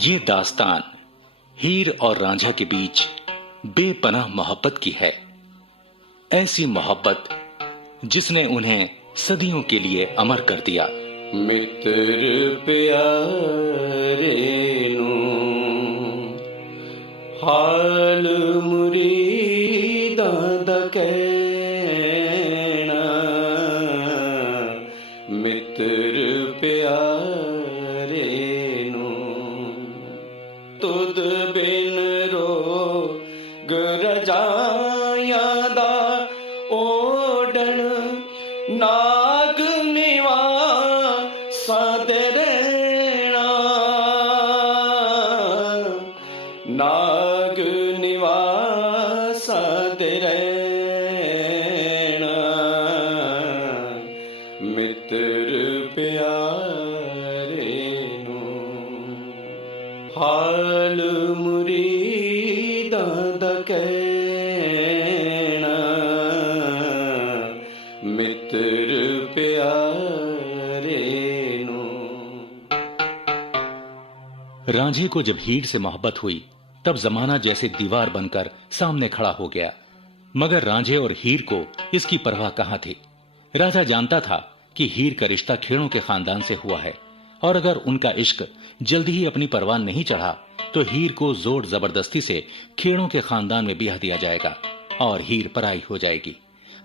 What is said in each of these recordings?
ये दास्तान हीर और रांझा के बीच बेपनाह मोहब्बत की है। ऐसी मोहब्बत जिसने उन्हें सदियों के लिए अमर कर दिया। मित्र प्यारे नू हाल मुरीदां दा कहना, मित्र प्यारे नू तुद बिन रोग रजायां दा ओढ़न नाग निवासां ते रहना, नाग निवासां ते रहना, मित्र प्यारे नू हाल मुरीदां दा कहना, मित्र प्यारे नू। रांझे को जब हीर से मोहब्बत हुई तब जमाना जैसे दीवार बनकर सामने खड़ा हो गया, मगर रांझे और हीर को इसकी परवाह कहां थी। राजा जानता था कि हीर का रिश्ता खेड़ों के खानदान से हुआ है और अगर उनका इश्क जल्दी ही अपनी परवान नहीं चढ़ा तो हीर को जोर जबरदस्ती से खेड़ों के खानदान में ब्याह दिया जाएगा और हीर पराई हो जाएगी।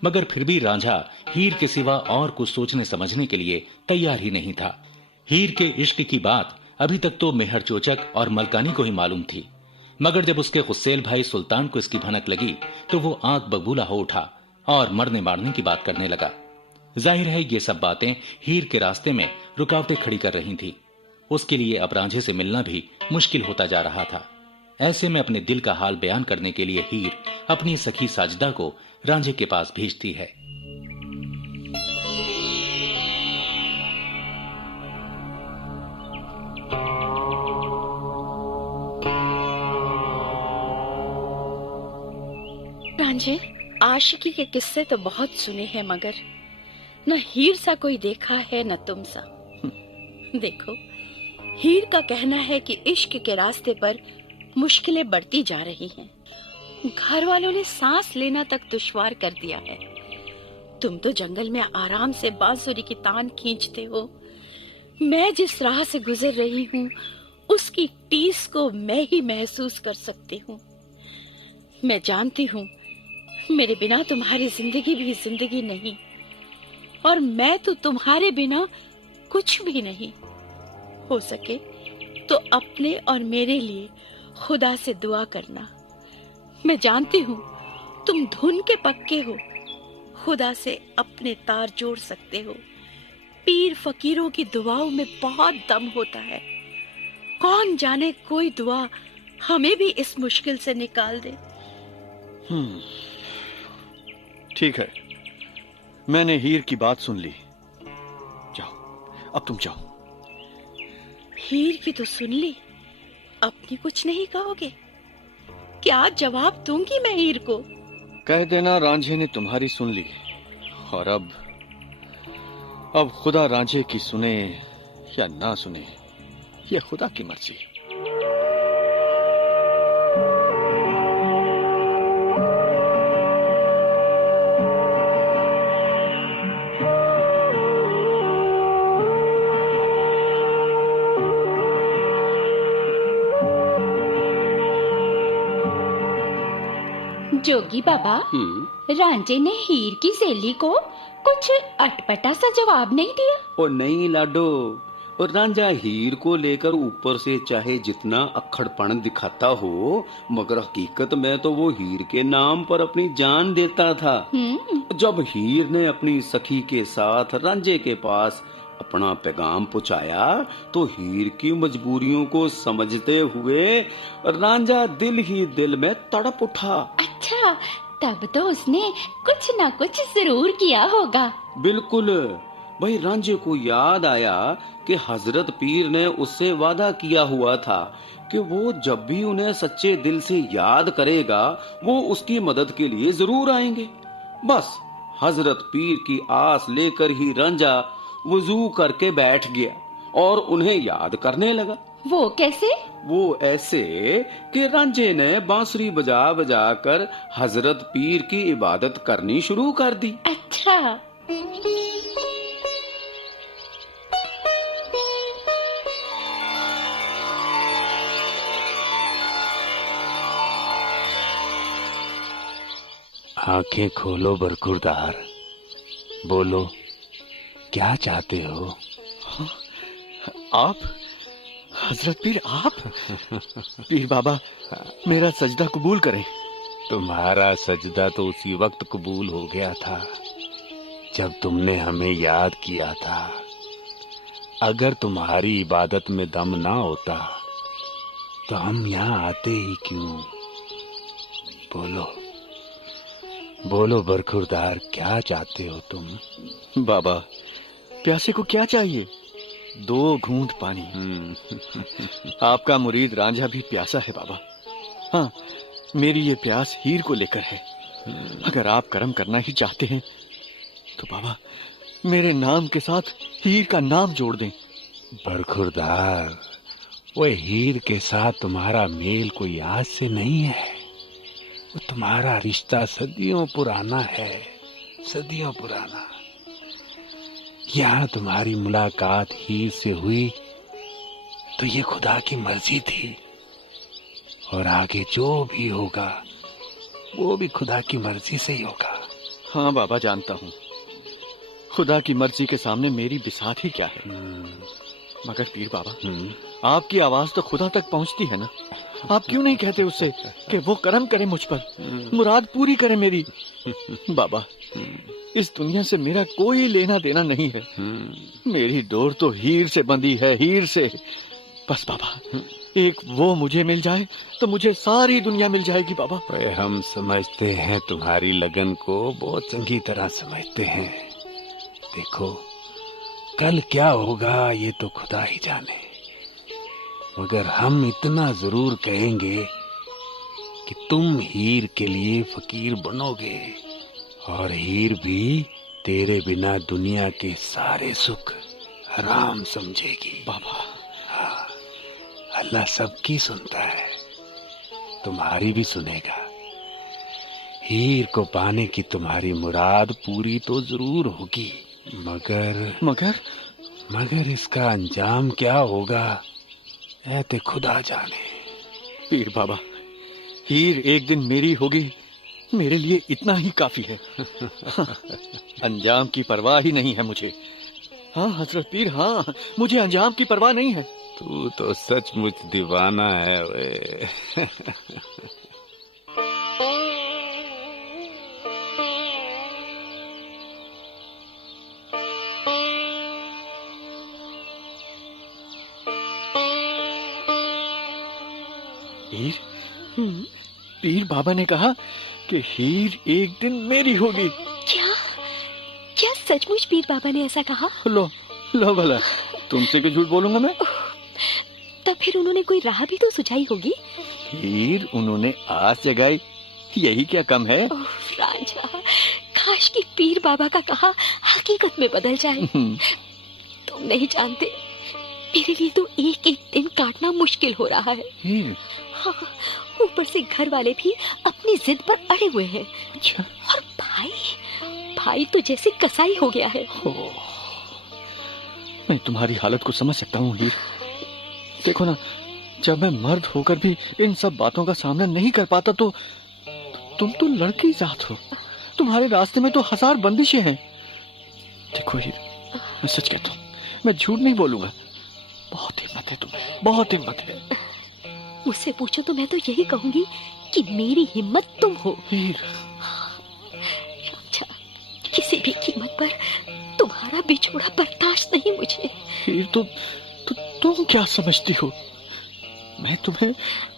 मगर फिर भी रांझा हीर के सिवा और कुछ सोचने समझने के लिए तैयार ही नहीं था। हीर के इश्क की बात अभी तक तो मेहर चोचक और मलकानी को ही मालूम थी, मगर जब उसके गुस्सेल भाई सुल्तान को इसकी भनक लगी तो वो आंख बबूला हो उठा और मरने मारने की बात करने लगा। जाहिर है ये सब बातें हीर के रास्ते में रुकावटें खड़ी कर रही थी। उसके लिए अब रांझे से मिलना भी मुश्किल होता जा रहा था। ऐसे में अपने दिल का हाल बयान करने के लिए हीर अपनी सखी साजदा को रांझे के पास भेजती है। रांझे, आशिकी के किस्से तो बहुत सुने हैं, मगर न हीर सा कोई देखा है न तुम सा। देखो, हीर का कहना है कि इश्क के रास्ते पर मुश्किलें बढ़ती जा रही हैं। घर वालों ने सांस लेना तक दुश्वार कर दिया है। तुम तो जंगल में आराम से बांसुरी की तान खींचते हो। मैं जिस राह से गुजर रही हूँ उसकी टीस को मैं ही महसूस कर सकती हूँ। मैं जानती हूँ मेरे बिना तुम्हारी जिंदगी भी जिंदगी नहीं, और मैं तो तुम्हारे बिना कुछ भी नहीं। हो सके तो अपने और मेरे लिए खुदा से दुआ करना। मैं जानती हूँ तुम धुन के पक्के हो, खुदा से अपने तार जोड़ सकते हो। पीर फकीरों की दुआओं में बहुत दम होता है। कौन जाने कोई दुआ हमें भी इस मुश्किल से निकाल दे। ठीक है, मैंने हीर की बात सुन ली। जाओ, अब तुम जाओ। हीर की तो सुन ली, अपनी कुछ नहीं कहोगे? क्या जवाब दूंगी मैं हीर को? कह देना रांझे ने तुम्हारी सुन ली, और अब खुदा रांझे की सुने या ना सुने, यह खुदा की मर्जी। जोगी बाबा, रांझे ने हीर की सहेली को कुछ अटपटा सा जवाब नहीं दिया? ओ नहीं लाडो, और रांझा हीर को लेकर ऊपर से चाहे जितना अक्खड़पन दिखाता हो, मगर हकीकत में तो वो हीर के नाम पर अपनी जान देता था। जब हीर ने अपनी सखी के साथ रांझे के पास अपना पैगाम पहुंचाया तो हीर की मजबूरियों को समझते हुए रांझा दिल ही दिल में तड़प उठा। अच्छा, तब तो उसने कुछ ना कुछ जरूर किया होगा। बिल्कुल, वही रांझे को याद आया कि हजरत पीर ने उससे वादा किया हुआ था कि वो जब भी उन्हें सच्चे दिल से याद करेगा वो उसकी मदद के लिए जरूर आएंगे। बस हजरत पीर की आस लेकर ही रांझा वुजू करके बैठ गया और उन्हें याद करने लगा। वो कैसे? वो ऐसे कि रांझे ने बांसुरी बजा बजा कर हजरत पीर की इबादत करनी शुरू कर दी। अच्छा। आंखें खोलो बरखुरदार, बोलो क्या चाहते हो? आप हजरत पीर, आप? पीर बाबा, मेरा सजदा कबूल करें। तुम्हारा सजदा तो उसी वक्त कबूल हो गया था जब तुमने हमें याद किया था। अगर तुम्हारी इबादत में दम ना होता तो हम यहाँ आते ही क्यों? बोलो बोलो बरखुरदार, क्या चाहते हो तुम? बाबा, प्यासे को क्या चाहिए? 2 घूंट पानी। आपका मुरीद रांझा भी प्यासा है बाबा। हाँ, मेरी ये प्यास हीर को लेकर है। अगर आप कर्म करना ही चाहते हैं तो बाबा, मेरे नाम के साथ हीर का नाम जोड़ दें। बरखुरदार, वो हीर के साथ तुम्हारा मेल कोई आज से नहीं है। वो तुम्हारा रिश्ता सदियों पुराना है, सदियों पुराना। यहाँ तुम्हारी मुलाकात हीर से हुई तो ये खुदा की मर्जी थी, और आगे जो भी होगा वो भी खुदा की मर्जी से ही होगा। हाँ बाबा, जानता हूँ। खुदा की मर्जी के सामने मेरी बिसात ही क्या है। मगर पीर बाबा, आपकी आवाज तो खुदा तक पहुँचती है ना। आप क्यों नहीं कहते उससे कि वो करम करे मुझ पर, मुराद पूरी करे मेरी। बाबा, इस दुनिया से मेरा कोई लेना देना नहीं है। मेरी डोर तो हीर से बंधी है, हीर से। बस बाबा, एक वो मुझे मिल जाए तो मुझे सारी दुनिया मिल जाएगी बाबा। हम समझते हैं तुम्हारी लगन को, बहुत चंगी तरह समझते हैं। देखो, कल क्या होगा ये तो खुदा ही जाने, मगर हम इतना जरूर कहेंगे कि तुम हीर के लिए फकीर बनोगे, और हीर भी तेरे बिना दुनिया के सारे सुख हराम समझेगी। बाबा, हाँ, अल्लाह सबकी सुनता है, तुम्हारी भी सुनेगा। हीर को पाने की तुम्हारी मुराद पूरी तो जरूर होगी, मगर इसका अंजाम क्या होगा ऐते खुदा जाने। पीर बाबा, हीर एक दिन मेरी होगी, मेरे लिए इतना ही काफी है। अंजाम की परवाह ही नहीं है मुझे। हाँ हजरत पीर, हाँ, मुझे अंजाम की परवाह नहीं है। तू तो सचमुच दीवाना है वे। हीर? पीर बाबा ने कहा कि हीर एक दिन मेरी होगी। क्या क्या सचमुच पीर बाबा ने ऐसा कहा? लो लो भला, तुमसे क्यों झूठ बोलूंगा मैं? तब फिर उन्होंने कोई राह भी तो सुझाई होगी। हीर उन्होंने आस जगाई, यही क्या कम है? ओह रांझा, काश की पीर बाबा का कहा हकीकत में बदल जाए। तुम नहीं जानते, मेरे लिए तो एक एक दिन काटना मुश्किल हो रहा है। हीर? हाँ, ऊपर से घर वाले भी अपनी जिद पर अड़े हुए हैं। अच्छा। और भाई तो जैसे कसाई हो गया है। मैं तुम्हारी हालत को समझ सकता हूँ हीर। देखो ना, जब मैं मर्द होकर भी इन सब बातों का सामना नहीं कर पाता तो तुम तो लड़की जात हो। तुम्हारे रास्ते में तो 1000 बंदिशें हैं। देखो हीर, मैं सच कहता हूँ, मैं झूठ नहीं बोलूंगा। बहुत हिम्मत है तुम्हें, बहुत हिम्मत है। मुझसे पूछो तो मैं तो यही कहूंगी कि मेरी हिम्मत तुम हो। हीर, अच्छा, किसी भी कीमत पर तुम्हारा बिछोड़ा बर्दाश्त नहीं मुझे। हीर, तो तुम क्या समझती हो? मैं तुम्हें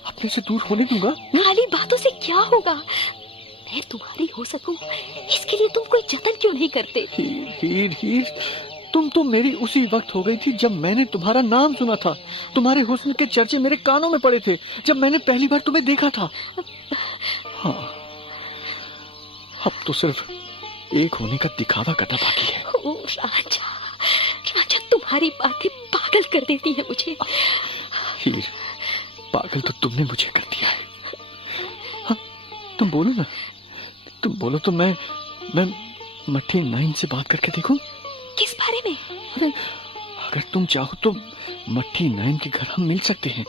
अपने से दूर होने दूंगा? खाली बातों से क्या होगा? मैं तुम्हारी हो सकूं, इसके लिए तुम कोई जतन क्यों नहीं करते? हीर, तुम तो मेरी उसी वक्त हो गई थी जब मैंने तुम्हारा नाम सुना था। तुम्हारे हुस्न के चर्चे मेरे कानों में पड़े थे जब मैंने पहली बार तुम्हें देखा था। हाँ, अब तो सिर्फ एक होने का दिखावा करना बाकी है। ओ राजा, तुम्हारी बातें पागल कर देती है मुझे। हीर, पागल तो तुमने मुझे कर दिया है। हाँ, तुम बोलो ना, तुम बोलो तो मैं मट्टी 9 से बात करके देखूं। किस बारे में? अरे अगर तुम चाहो तो मट्टी 9 के घर हम मिल सकते हैं।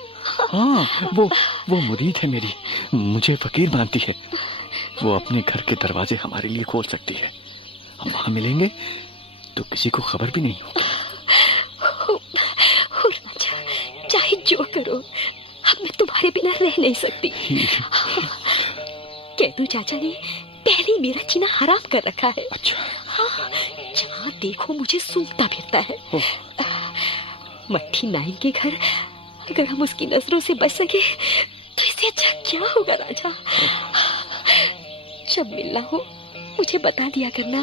हाँ, वो मुरीद है मेरी, मुझे फकीर मानती है। वो अपने घर के दरवाजे हमारे लिए खोल सकती है। हम वहां मिलेंगे तो किसी को खबर भी नहीं होगी। राजा, चाहे जो करो, अब मैं तुम्हारे बिना रह नहीं सकती। कैदू चाचा ने पहले ही मेरा जीना हराम कर रखा है। अच्छा। हाँ, जहाँ देखो मुझे सूंघता फिरता है। मट्टी 9 के घर अगर हम उसकी नजरों से बच सके तो इससे अच्छा क्या होगा राजा। जब मिलना हो मुझे बता दिया करना,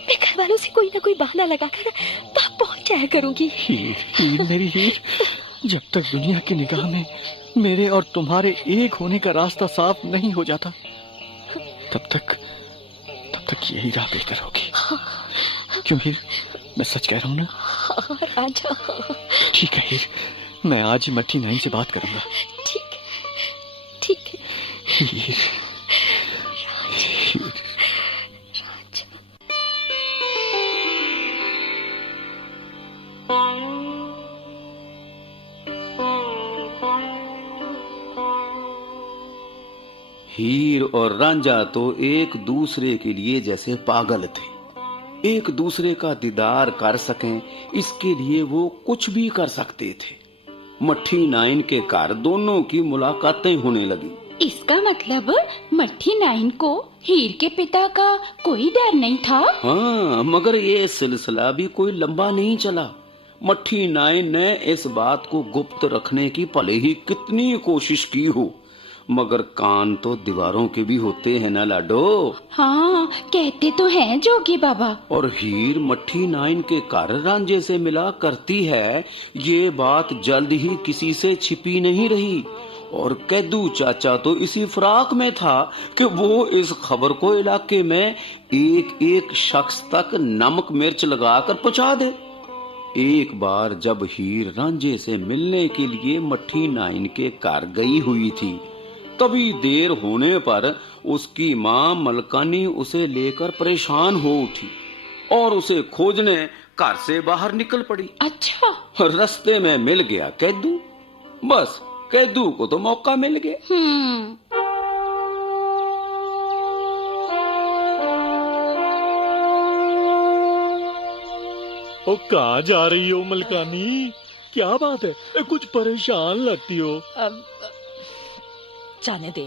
मैं घर वालों से कोई ना कोई बहाना लगाकर वहां पहुंच जाया करूंगी। हीर मेरी हीर, जब तक दुनिया की निगाह में मेरे और तुम्हारे एक होने का रास्ता साफ नहीं हो जाता, तब तक यही राह बेहतर होगी। क्यों हीर, मैं सच कह रहा हूँ ना? हाँ, राजा। ठीक है हीर, मैं आज ही मट्टी 9 से बात करूंगा। ठीक है, ठीक है। हीर, हीर। हीर और रांझा तो एक दूसरे के लिए जैसे पागल थे। एक दूसरे का दीदार कर सकें, इसके लिए वो कुछ भी कर सकते थे। मट्टी 9 के घर दोनों की मुलाकातें होने लगी। इसका मतलब मट्टी 9 को हीर के पिता का कोई डर नहीं था। हाँ, मगर ये सिलसिला भी कोई लंबा नहीं चला। मट्टी 9 ने इस बात को गुप्त रखने की भले ही कितनी कोशिश की हो, मगर कान तो दीवारों के भी होते हैं ना लाडो। हाँ, कहते तो हैं जोगी बाबा। और हीर मट्टी 9 के घर रांझे से मिला करती है, ये बात जल्द ही किसी से छिपी नहीं रही। और कैदू चाचा तो इसी फिराक में था कि वो इस खबर को इलाके में एक एक शख्स तक नमक मिर्च लगाकर पहुंचा दे। एक बार जब हीर रांझे से मिलने के लिए मट्टी 9 के घर गई हुई थी, तभी देर होने पर उसकी माँ मलकानी उसे लेकर परेशान हो उठी और उसे खोजने घर से बाहर निकल पड़ी। अच्छा। रास्ते में मिल गया कैदू। बस कैदू को तो मौका मिल गया। ओ, कहाँ जा रही हो मलकानी? क्या बात है, कुछ परेशान लगती हो। अब जाने दे,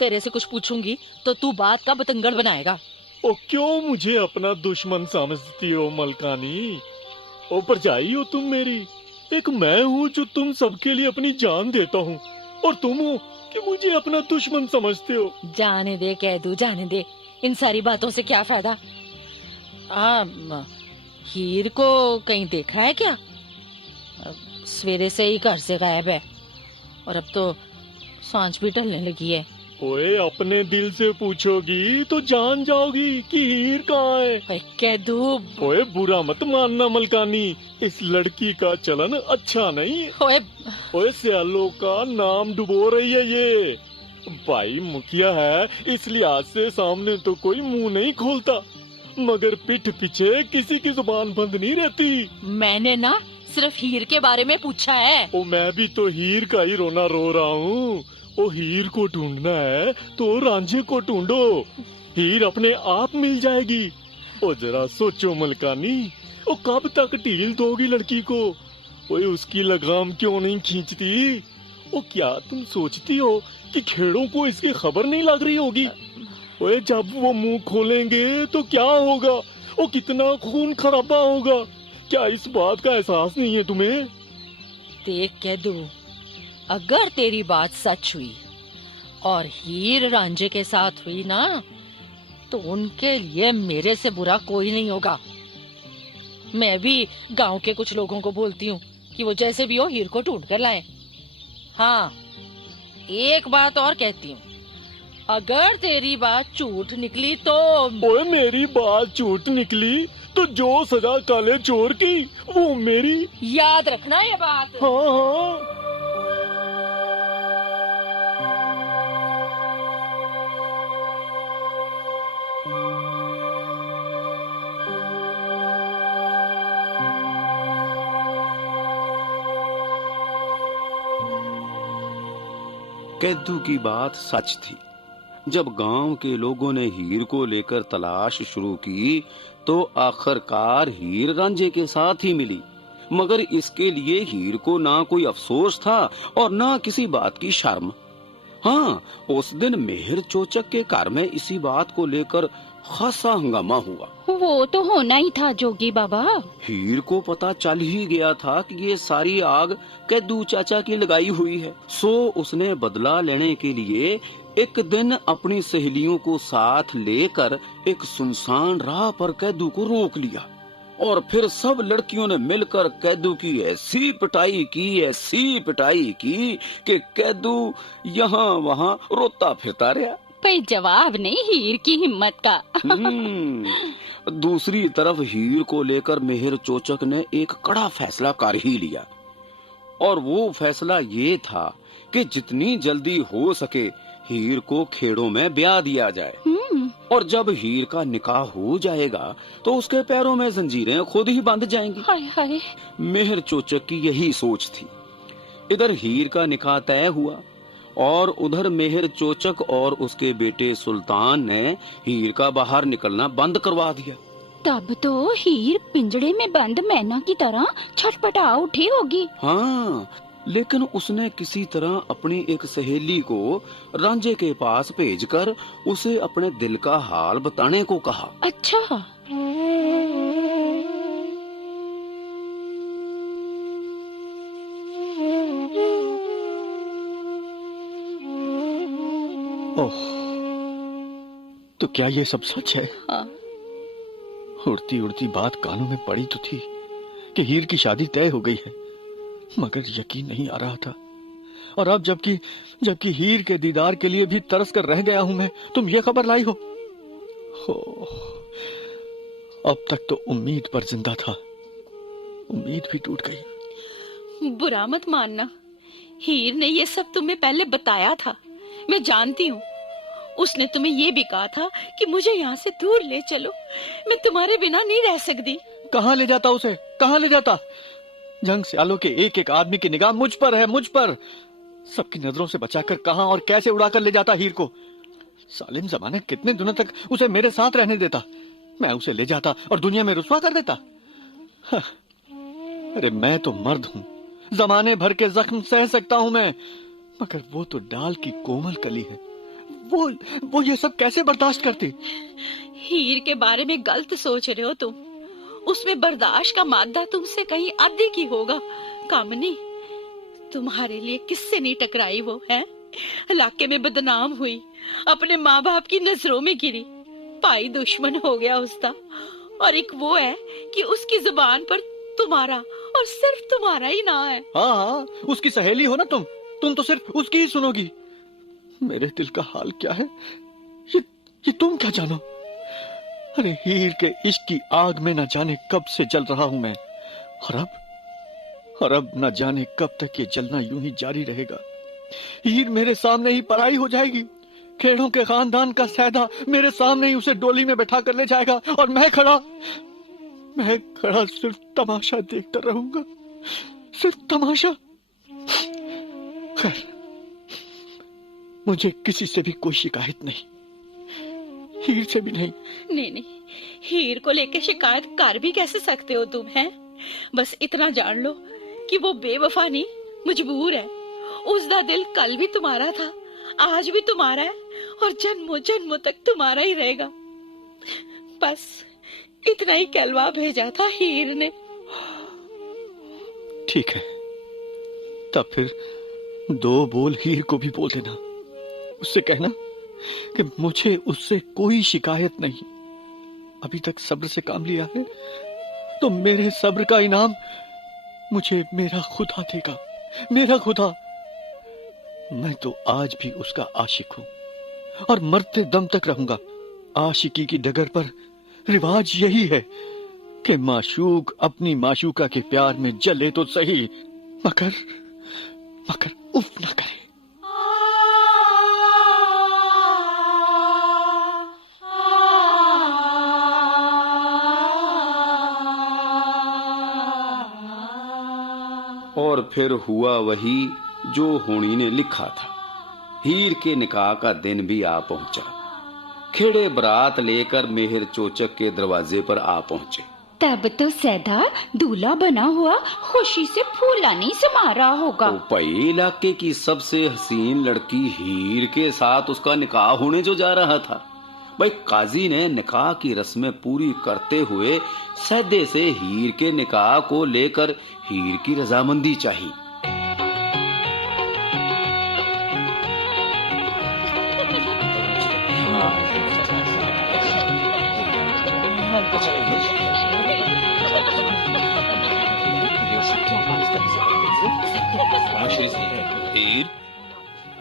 तेरे से कुछ पूछूंगी तो तू बात का बतंगड़ बनाएगा। ओ, क्यों मुझे अपना दुश्मन समझती हो मलकानी? ओ, परछाई हो तुम मेरी। एक मैं हूँ जो तुम सबके लिए अपनी जान देता हूँ, और तुम हो कि मुझे अपना दुश्मन समझते हो। जाने दे कैदू, जाने दे, इन सारी बातों से क्या फायदा। हीर को कहीं देखा है क्या? सवेरे से ही घर से गायब है और अब तो सांझ भी ढलने लगी है। ओए, अपने दिल से पूछोगी तो जान जाओगी कि हीर कहाँ है। कैदू, ओए, बुरा मत मानना मलकानी, इस लड़की का चलन अच्छा नहीं। ओए, सियालों का नाम डुबो रही है ये। भाई मुखिया है, इस लिहाज से सामने तो कोई मुंह नहीं खोलता, मगर पीठ पीछे किसी की जुबान बंद नहीं रहती। मैंने ना सिर्फ हीर के बारे में पूछा है। ओ, मैं भी तो हीर का ही रोना रो रहा हूँ। ओ, हीर को ढूंढना है तो रांझे को ढूंढो, हीर अपने आप मिल जाएगी। ओ, जरा सोचो मलकानी, ओ कब तक ढील दोगी लड़की को? ओए, उसकी लगाम क्यों नहीं खींचती? ओ, क्या तुम सोचती हो कि खेड़ों को इसकी खबर नहीं लग रही होगी? ओए, जब वो मुंह खोलेंगे तो क्या होगा? ओ, कितना खून खराबा होगा। क्या इस बात का एहसास नहीं है तुम्हें? देख कैदू, अगर तेरी बात सच हुई और हीर रांझे के साथ हुई ना, तो उनके लिए मेरे से बुरा कोई नहीं होगा। मैं भी गांव के कुछ लोगों को बोलती हूँ कि वो जैसे भी हो हीर को ढूंढ कर लाएं। हाँ, एक बात और कहती हूँ, अगर तेरी बात झूठ निकली तो। ओए, मेरी बात झूठ निकली तो जो सजा काले चोर की वो मेरी। याद रखना ये बात। हाँ हाँ। कैदू की बात सच थी। जब गांव के लोगों ने हीर को लेकर तलाश शुरू की तो आखिरकार हीर रांझे के साथ ही मिली, मगर इसके लिए हीर को ना कोई अफसोस था और ना किसी बात की शर्म। हाँ, उस दिन मेहर चोचक के घर में इसी बात को लेकर खासा हंगामा हुआ। वो तो होना ही था जोगी बाबा। हीर को पता चल ही गया था कि ये सारी आग कैदू चाचा की लगाई हुई है। सो उसने बदला लेने के लिए एक दिन अपनी सहेलियों को साथ लेकर एक सुनसान राह पर कैदू को रोक लिया और फिर सब लड़कियों ने मिलकर कैदू की ऐसी पिटाई की कि कैदू यहाँ वहाँ रोता फिरता रहा। पर जवाब नहीं हीर की हिम्मत का। दूसरी तरफ हीर को लेकर मेहर चोचक ने एक कड़ा फैसला कर ही लिया और वो फैसला ये था कि जितनी जल्दी हो सके हीर को खेड़ों में ब्याह दिया जाए और जब हीर का निकाह हो जाएगा तो उसके पैरों में जंजीरें खुद ही बंध जाएंगी। हाय हाय। मेहर चोचक की यही सोच थी। इधर हीर का निकाह तय हुआ और उधर मेहर चोचक और उसके बेटे सुल्तान ने हीर का बाहर निकलना बंद करवा दिया। तब तो हीर पिंजड़े में बंद मैना की तरह छटपटा उठी होगी। हाँ, लेकिन उसने किसी तरह अपनी एक सहेली को रांझे के पास भेजकर उसे अपने दिल का हाल बताने को कहा। अच्छा। ओह, तो क्या ये सब सच है? हाँ। उड़ती उड़ती बात कानों में पड़ी तो थी कि हीर की शादी तय हो गई है, मगर यकीन नहीं आ रहा था। और अब जबकि हीर के दीदार के लिए भी तरस कर रह गया हूं मैं, तुम ये खबर लाई हो। अब तक तो उम्मीद पर जिंदा था, उम्मीद भी टूट गई। बुरा मत मानना, हीर ने ये सब तुम्हें पहले बताया था। मैं जानती हूँ। उसने तुम्हें ये भी कहा था कि मुझे यहाँ से दूर ले चलो, मैं तुम्हारे बिना नहीं रह सकती। कहाँ ले जाता उसे, कहाँ ले जाता? जंग सियालों के एक एक आदमी की निगाह मुझ पर है, मुझ पर। सबकी नजरों से बचाकर कहाँ और कैसे उड़ाकर ले जाता हीर को? सालिम जमाने कितने दिनों तक उसे मेरे साथ रहने देता? मैं उसे ले जाता और दुनिया में रुसवा कर देता। अरे मैं तो मर्द हूँ, जमाने भर के जख्म सह सकता हूँ मैं, मगर वो तो डाल की कोमल कली है। वो ये सब कैसे बर्दाश्त करती? हीर के बारे में गलत सोच रहे हो तुम। उसमें बर्दाश्त का मादा तुमसे कहीं अधिक ही होगा। कामनी, तुम्हारे लिए किससे नहीं टकराई वो है? इलाके में बदनाम हुई, अपने माँ बाप की नजरों में गिरी, भाई दुश्मन हो गया उसका। और एक वो है कि उसकी जुबान पर तुम्हारा और सिर्फ तुम्हारा ही ना है। हाँ, उसकी सहेली हो ना तुम तो सिर्फ उसकी ही सुनोगी। मेरे दिल का हाल क्या है ये तुम क्या जानो? अरे हीर के इश्क की आग में न जाने कब से जल रहा हूं मैं, और अब न जाने कब तक ये जलना यूं ही जारी रहेगा। हीर मेरे सामने ही पराई हो जाएगी, खेड़ों के खानदान का सैदा मेरे सामने ही उसे डोली में बैठा कर ले जाएगा और मैं खड़ा सिर्फ तमाशा देखता रहूंगा, सिर्फ तमाशा। खैर, मुझे किसी से भी कोई शिकायत नहीं, हीर से भी नहीं। नहीं, हीर को लेके शिकायत कर भी कैसे सकते हो तुम, हैं? बस इतना जान लो कि वो बेवफा नहीं, मजबूर है। उसका दिल कल भी तुम्हारा था, आज भी तुम्हारा है और जन्मों जन्मों तक तुम्हारा ही रहेगा। बस इतना ही कहलवा भेजा था हीर ने। ठीक है, तब फिर 2 बोल हीर को भी बोल देना, उससे कहना कि मुझे उससे कोई शिकायत नहीं। अभी तक सब्र से काम लिया है तो मेरे सब्र का इनाम मुझे मेरा खुदा देगा, मेरा खुदा। मैं तो आज भी उसका आशिक हूं और मरते दम तक रहूंगा। आशिकी की डगर पर रिवाज यही है, कि माशूक अपनी माशूका के प्यार में जले तो सही, मगर मगर उफ ना करे। और फिर हुआ वही जो होनी ने लिखा था। हीर के निकाह का दिन भी आ पहुंचा। खेड़े बरात लेकर मेहर चोचक के दरवाजे पर आ पहुंचे। तब तो सैदा दूल्हा बना हुआ खुशी से फूला नहीं समा रहा होगा। तो भाई इलाके की सबसे हसीन लड़की हीर के साथ उसका निकाह होने जो जा रहा था। भाई काजी ने निकाह की रस्में पूरी करते हुए सैदे से हीर के निकाह को लेकर हीर की रजामंदी चाहिए। हीर,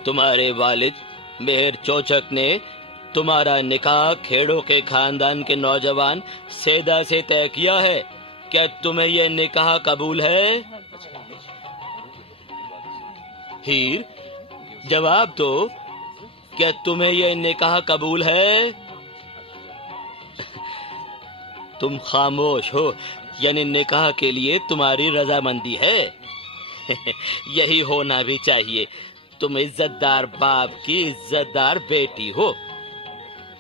तुम्हारे वालिद मेहर चोचक ने तुम्हारा निकाह खेड़ों के खानदान के नौजवान सैदा से तय किया है। क्या तुम्हें यह निकाह कबूल है? हीर, जवाब दो, क्या तुम्हें यह निकाह कबूल है? तुम खामोश हो, यानी निकाह के लिए तुम्हारी रजामंदी है। यही होना भी चाहिए। तुम इज्जतदार बाप की इज्जतदार बेटी हो।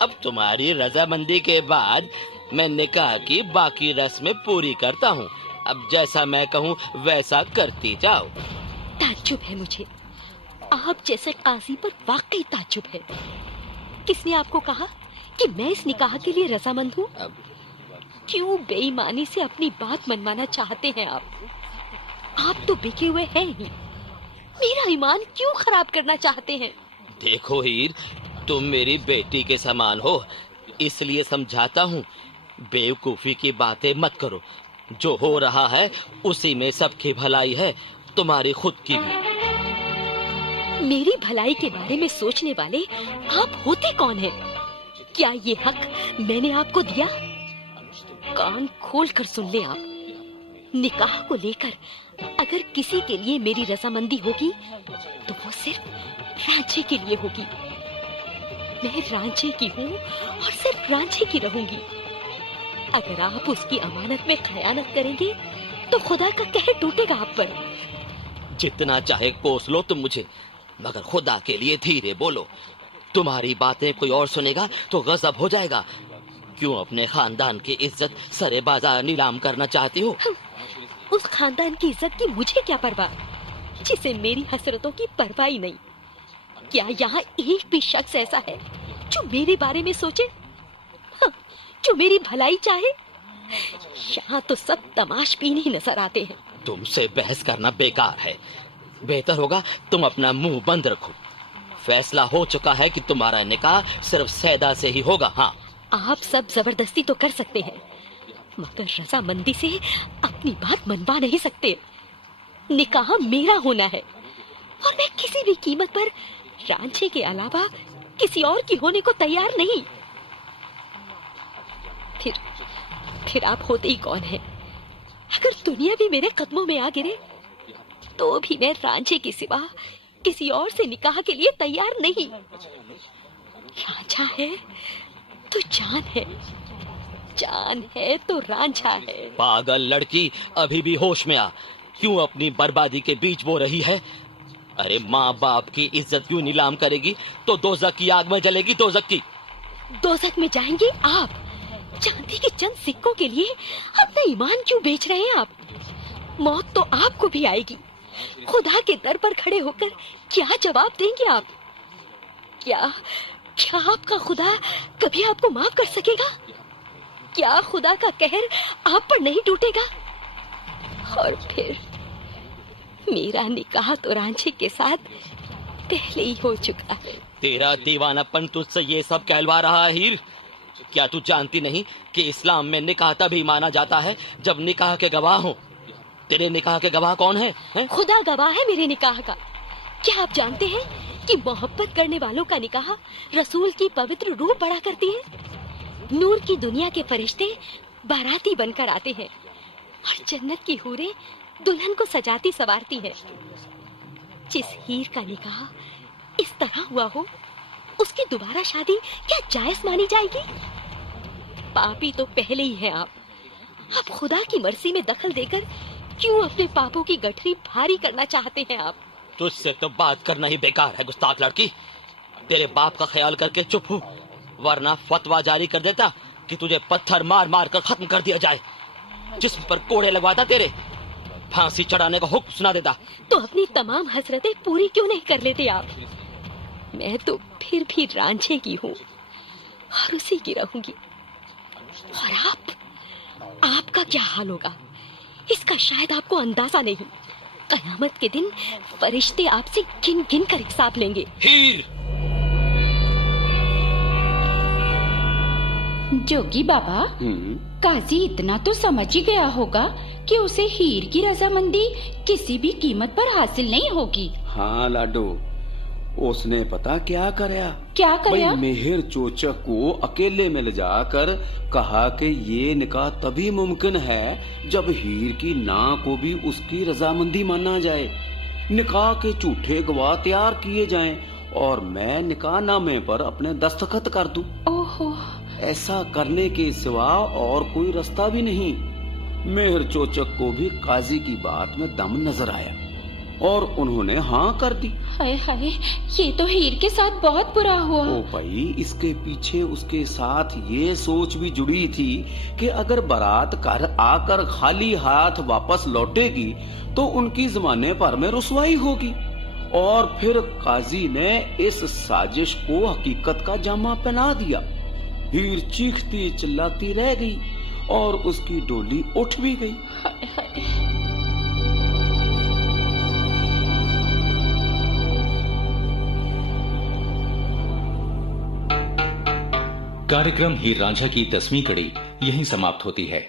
अब तुम्हारी रजामंदी के बाद मैं निकाह की बाकी रस्में पूरी करता हूँ। अब जैसा मैं कहूँ वैसा करती जाओ। ताज्जुब है मुझे, आप जैसे काजी पर वाकई ताज्जुब है। किसने आपको कहा कि मैं इस निकाह के लिए रजामंद हूँ? क्यों बेईमानी से अपनी बात मनवाना चाहते हैं आप तो बिके हुए हैं ही। मेरा ईमान क्यों खराब करना चाहते हैं? देखो हीर, तुम मेरी बेटी के समान हो, इसलिए समझाता हूँ। बेवकूफी की बातें मत करो। जो हो रहा है उसी में सबकी भलाई है, तुम्हारी खुद की भी। मेरी भलाई के बारे में सोचने वाले आप होते कौन हैं? क्या ये हक मैंने आपको दिया? कान खोल कर सुन ले आप। निकाह को लेकर अगर किसी के लिए मेरी रजामंदी होगी तो वो सिर्फ रांझे के लिए होगी। मैं रांझे की हूँ और सिर्फ रांझे की रहूंगी। अगर आप उसकी अमानत में खयानत करेंगे तो खुदा का कहर टूटेगा आप पर। जितना चाहे कोस लो तुम मुझे, मगर खुदा के लिए धीरे बोलो। तुम्हारी बातें कोई और सुनेगा तो गजब हो जाएगा। क्यों अपने खानदान की इज्जत सरे बाजार नीलाम करना चाहती हो? उस खानदान की इज्जत की मुझे क्या परवाह, जिसे मेरी हसरतों की परवाह ही नहीं। क्या यहाँ एक भी शख्स ऐसा है जो मेरे बारे में सोचे, हाँ, जो मेरी भलाई चाहे? यहाँ तो सब तमाशबीन ही नजर आते हैं। तुमसे बहस करना बेकार है। बेहतर होगा तुम अपना मुंह बंद रखो। फैसला हो चुका है कि तुम्हारा निकाह सिर्फ सैदा से ही होगा। हाँ, आप सब जबरदस्ती तो कर सकते हैं, मगर रजामंदी से अपनी बात मनवा नहीं सकते। निकाह मेरा होना है और मैं किसी भी कीमत पर रांझे के अलावा किसी और की होने को तैयार नहीं। फिर आप होते ही कौन है? अगर दुनिया भी मेरे कदमों में आ गिरे तो भी मैं रांझे के सिवा किसी और से निकाह के लिए तैयार नहीं। रांझा है तो जान है, जान है तो रांझा है। पागल लड़की, अभी भी होश में आ। क्यों अपनी बर्बादी के बीच बो रही है? अरे माँ बाप की इज्जत क्यों नीलाम करेगी तो दोजख की आग में जलेगी। दोजख की दोजख में जाएंगे आप? चांदी के चंद सिक्कों के लिए अपना ईमान क्यों बेच रहे हैं आप? मौत तो आपको भी आएगी। खुदा के दर पर खड़े होकर क्या जवाब देंगे आप? क्या आपका खुदा कभी आपको माफ कर सकेगा? क्या खुदा का कहर आप पर नहीं टूटेगा? और फिर मेरा निकाह तो रांझे के साथ पहले ही हो चुका है। तेरा दीवानापन तुझसे ये सब कहलवा रहा है हीर। क्या तू जानती नहीं कि इस्लाम में निकाह तभी माना जाता है जब निकाह के गवाह हो? तेरे निकाह के गवाह कौन है? खुदा गवाह है मेरे निकाह का। क्या आप जानते हैं कि मोहब्बत करने वालों का निकाह रसूल की पवित्र रूह बड़ा करती है? नूर की दुनिया के फरिश्ते बाराती बनकर आते हैं और जन्नत की हूरें दुल्हन को सजाती सवारती है। जिस हीर का निकाह इस तरह हुआ हो, उसकी दोबारा शादी क्या जायज मानी जाएगी? पापी तो पहले ही है आप। अब खुदा की मर्जी में दखल देकर क्यों अपने पापों की गठरी भारी करना चाहते हैं आप? तुझसे तो बात करना ही बेकार है गुस्ताख लड़की। तेरे बाप का ख्याल करके चुप हो, वरना फतवा जारी कर देता कि तुझे पत्थर मार मार कर खत्म कर दिया जाए। जिस्म पर कोड़े लगवाता, तेरे फांसी चढ़ाने का हुक्म सुना देता। तो अपनी तमाम हसरतें पूरी क्यों नहीं कर लेते आप? मैं तो फिर भी रांझे की हूँ और उसी की रहूंगी। और आपका क्या हाल होगा इसका शायद आपको अंदाजा नहीं। कयामत के दिन फरिश्ते आपसे गिन गिन कर हिसाब लेंगे। हीर! जोगी बाबा, काजी इतना तो समझ ही गया होगा कि उसे हीर की रजामंदी किसी भी कीमत पर हासिल नहीं होगी। हाँ लाडो, उसने पता क्या कराया? क्या कराया? मेहर चोचक को अकेले में ले जाकर कहा कि ये निकाह तभी मुमकिन है जब हीर की ना को भी उसकी रजामंदी माना जाए। निकाह के झूठे गवाह तैयार किए जाएं और मैं निकाह नामे पर अपने दस्तखत कर दूं। ओहो! ऐसा करने के सिवा और कोई रास्ता भी नहीं। मेहर चोचक को भी काजी की बात में दम नजर आया और उन्होंने हाँ कर दी। हाय हाय, ये तो हीर के साथ बहुत बुरा हुआ। ओ भाई, इसके पीछे उसके साथ ये सोच भी जुड़ी थी कि अगर बारात घर आकर खाली हाथ वापस लौटेगी तो उनकी जमाने भर में रुसवाई होगी। और फिर काजी ने इस साजिश को हकीकत का जामा पहना दिया। हीर चीखती चिल्लाती रह गई और उसकी डोली उठ भी गई। हाय हाय। कार्यक्रम हीर रांझा की 10वीं कड़ी यहीं समाप्त होती है।